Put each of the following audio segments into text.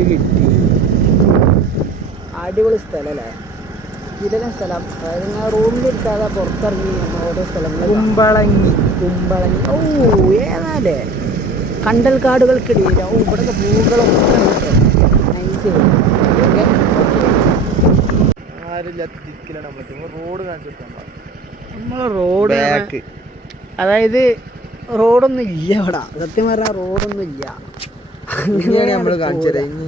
Road കിട്ടി. അടിപൊളി സ്ഥലം അല്ലേ ഇതിലെ സ്ഥലം. അതായത് ഞാൻ റൂമിൽ എടുക്കാതെ പുറത്തിറങ്ങി നമ്മൾ ഓരോ സ്ഥലങ്ങൾ കുമ്പളങ്ങി. കുമ്പളങ്ങി. ഓ ഏതാല്ലേ? കണ്ടൽ കാടുകൾക്കിടയിൽ ഓ ഇവിടുത്തെ പൂക്കളൊക്കെ നൈസ് ഓക്കെ റോഡ് നമ്മൾ അതായത് റോഡൊന്നും ഇല്ല ഇവിടെ. സത്യം പറഞ്ഞാൽ റോഡൊന്നും ഇല്ല. അങ്ങനെയാണ് നമ്മൾ കാണിച്ചത്. ഇനി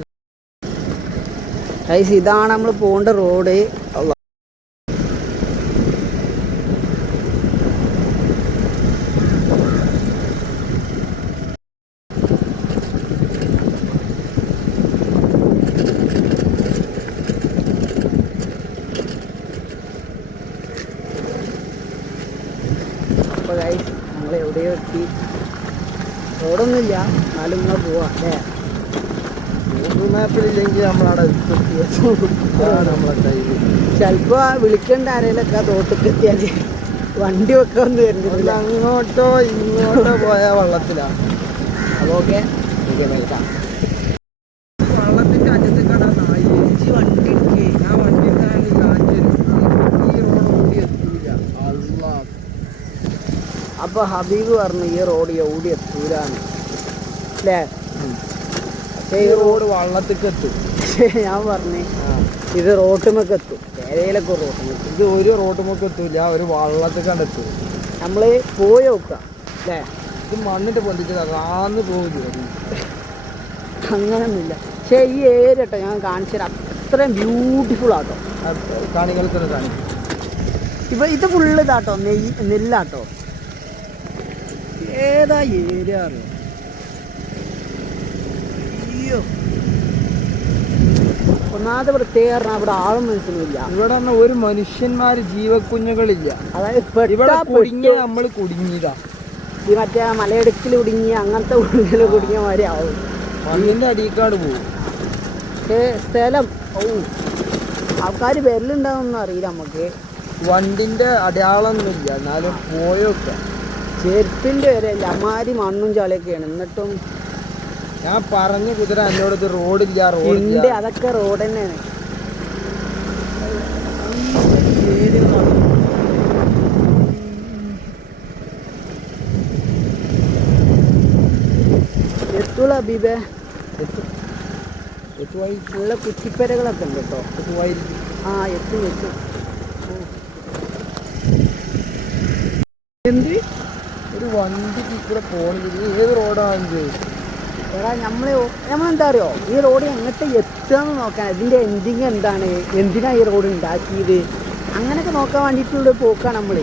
ഗൈസ് ഇതാണ് നമ്മൾ പോകേണ്ട റോഡ് അപ്പോൾ ഗൈസ് നമ്മൾ എവിടെയോ എത്തി. റോഡൊന്നുമില്ല എന്നാലും ഇങ്ങനെ പോവാം അല്ലേ? മാപ്പിലില്ലെങ്കിൽ നമ്മളവിടെ നമ്മളെ കയ്യിൽ ചിലപ്പോ വിളിക്കേണ്ട ആരെങ്കിലൊക്കെ തോട്ടക്ക് എത്തിയാൽ വണ്ടി വെക്കാൻ വരുന്നില്ല അങ്ങോട്ടോ ഇങ്ങോട്ടോ പോയ വള്ളത്തിലാണ് അറ്റത്തേക്കാണ് നായി വണ്ടി എടുക്കേ ആ വണ്ടി കാറ്റ് ഈ റോഡ് എത്തൂല അള്ളാ ഹബീബ് പറഞ്ഞു ഈ റോഡ് എവിടെ എത്തൂരാണ് അല്ലേ? ഈ റോഡ് വള്ളത്തേക്ക് എത്തും. ഞാൻ പറഞ്ഞേ ഇത് റോട്ടുമൊക്കെ എത്തും. ഏതെങ്കിലൊക്കെ റോട്ടുമൊക്കെ ഇത് ഒരു റോട്ടുമൊക്കെ എത്തൂല ഒരു വള്ളത്തേക്കാണ്ട് എത്തും. നമ്മൾ പോയി നോക്കാം അല്ലേ? ഇത് മണ്ണിന്റെ പൊന്തിച്ച് ആന്ന് പോകില്ല അങ്ങനൊന്നുമില്ല. പക്ഷേ ഈ ഏരിയ കേട്ടോ ഞാൻ കാണിച്ചത് തരാം. അത്രയും ബ്യൂട്ടിഫുൾ ആട്ടോ. കാണികൾക്കൊരു കാണിക്കും ഇപ്പൊ ഇത് ഫുള്ള് ഇതാട്ടോ നെയ് നെല്ലാട്ടോ. ഏതാ ഏരിയ അറിയോ? അയ്യോ. ഒന്നാമത്തെ പ്രത്യേക പറഞ്ഞാൽ ഇവിടെ ആളും മനസ്സിലില്ല ഇവിടെ പറഞ്ഞ ഒരു മനുഷ്യന്മാര് ജീവക്കുഞ്ഞുകളില്ല അതായത് ഇവിടെ കുടുങ്ങിയ നമ്മൾ കുടുങ്ങിയതാ. ഈ മറ്റേ മലയിടുക്കിൽ കുടുങ്ങി അങ്ങനത്തെ കുടുങ്ങൽ കുടുങ്ങിയ മാതിരി ആവും. മണ്ണിന്റെ അടിക്കാട് പോകും പക്ഷേ സ്ഥലം. ഓ ആൾക്കാർ വരലുണ്ടാവുമെന്ന് അറിയില്ല നമുക്ക്. വണ്ടിന്റെ അടയാളമൊന്നുമില്ല. എന്നാലും പോയൊക്കെ. ചെരുപ്പിന്റെ വരെ ഇല്ല അമ്മാരി മണ്ണും ചളിയൊക്കെയാണ്. എന്നിട്ടും ഞാൻ പറഞ്ഞു കുതിര എന്നോട് ഇത് റോഡില്ല ഉണ്ട് റോഡില്ല അതൊക്കെ റോഡ് തന്നെയാണ്. എത്തുള്ള ബീബേ എത്തുവായി നല്ല കുറ്റിപ്പരകളൊക്കെ ഉണ്ട് കേട്ടോ. ആ എത്തും എത്തും. എന്ത്? ഒരു വണ്ടിക്ക് കൂടെ പോണെങ്കിൽ ഏത് റോഡാണ് എടാ നമ്മൾ നമ്മളെന്താ അറിയോ? ഈ റോഡ് എങ്ങോട്ട് എത്തുകയെന്ന് നോക്കാൻ ഇതിന്റെ എൻഡിങ് എന്താണ്? എന്തിനാണ് ഈ റോഡ് ഉണ്ടാക്കിയത് അങ്ങനെയൊക്കെ നോക്കാൻ വേണ്ടിയിട്ടുള്ള പോക്കാണ് നമ്മൾ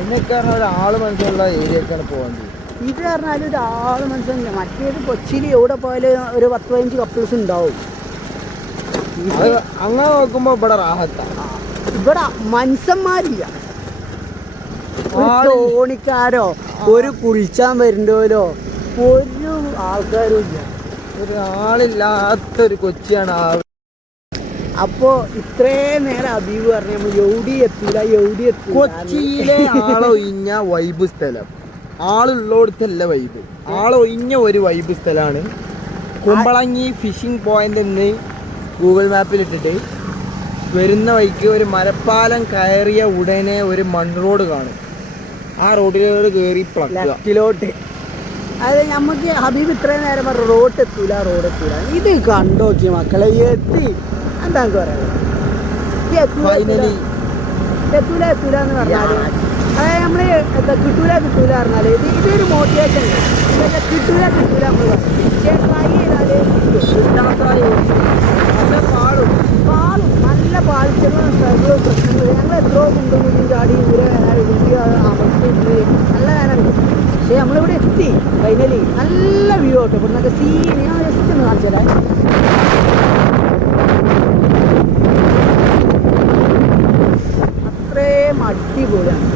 എന്നൊക്കെ മനസ്സിലുള്ള ഏരിയക്കാണ് പോകേണ്ടത് ഇത് പറഞ്ഞാൽ ഒരാൾ മനസ്സിലില്ല മറ്റേത് കൊച്ചിയിൽ എവിടെ പോയാലും ഒരു പത്ത് പതിനഞ്ച് കപ്പിൾസ് ഉണ്ടാവും. അങ്ങനെ നോക്കുമ്പോ ഇവിടെ റാഹത്താ. ഇവിടെ മനുഷ്യന്മാരില്ല. ഒരു. തോണിക്കാരോ ഒരു കുളിച്ചാൻ വരുന്നോലോ ഒരു ആൾക്കാരും ഇല്ല. ഒരാളില്ലാത്തൊരു കൊച്ചിയാണ് ആ അപ്പോ ഇത്രയും നേരം അബീബ് പറഞ്ഞു നമ്മൾ എവിടെ എത്തില്ല എവിടെ എത്തൂല കൊച്ചിയിലെ ആളൊഴിഞ്ഞ വൈബ് സ്ഥലം. ആളുള്ളോടത്തല്ല വൈബ്. ആളൊഴിഞ്ഞ ഒരു വൈബ് സ്ഥലമാണ് കുമ്പളങ്ങി ഫിഷിംഗ് പോയിന്റ് എന്ന് ഗൂഗിൾ മാപ്പിൽ ഇട്ടിട്ട് വരുന്ന വഴിക്ക് ഒരു മരപ്പാലം കയറിയ ഉടനെ ഒരു മൺ റോഡ് കാണും. ആ റോഡിലോട് കയറി പ്ലക്കുക അതായത് നമുക്ക് ഹബീബ് ഇത്രയും നേരം പറഞ്ഞു റോഡ് എത്തൂല റോഡ് എത്തൂല. ഇത് കണ്ടോക്കി മക്കളെ എത്തി. എന്താ പറയാ എത്തൂല, എത്തൂല. എന്ന് പറഞ്ഞാൽ അതായത് നമ്മൾ എന്താ കിട്ടൂല കിട്ടൂല പറഞ്ഞാൽ ഇത് ഇതൊരു മോട്ടിവേഷൻ കിട്ടൂല കിട്ടൂല നമ്മൾ പക്ഷേ ട്രൈ ചെയ്താൽ പക്ഷെ പാടും പാളും. നല്ല പാളിച്ചകളും സ്ട്രഗിളും പ്രശ്നങ്ങളും. ഞങ്ങൾ എത്രയോ കുണ്ടും കുഞ്ഞും ചാടി ഊരെ വീട്ടിൽ അമർത്തിട്ട് നല്ല വേനുണ്ട് പക്ഷേ നമ്മളിവിടെ എത്തി ഫൈനലി നല്ല വ്യൂ ആട്ടോ. ഇവിടെ നിന്നൊക്കെ സീൻ ഞാൻ ജസ്റ്റ് ഒന്ന് അത്രയും അടിപൊളിയാണ്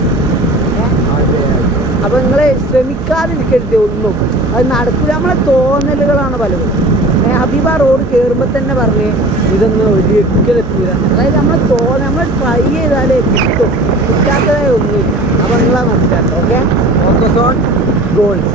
അതെ അപ്പൊ നിങ്ങൾ ശ്രമിക്കാതിരിക്കരുത് ഒന്നും. അത് നടക്കില്ല നമ്മളെ തോന്നലുകളാണ് പലതും. ഹബീബ റോഡ് കയറുമ്പോൾ തന്നെ പറഞ്ഞ് ഇതൊന്നും ഒരിക്കലും എത്തില്ല അതായത് നമ്മൾ തോന്ന നമ്മൾ ട്രൈ ചെയ്താലേ കിട്ടും. കിട്ടാത്തതായ ഒന്നുമില്ല. അപ്പൊ നിങ്ങളാ മനസ്സിലാക്കുക ഓക്കെ ഫോക്കസ് ഓൺ ഗോൾസ്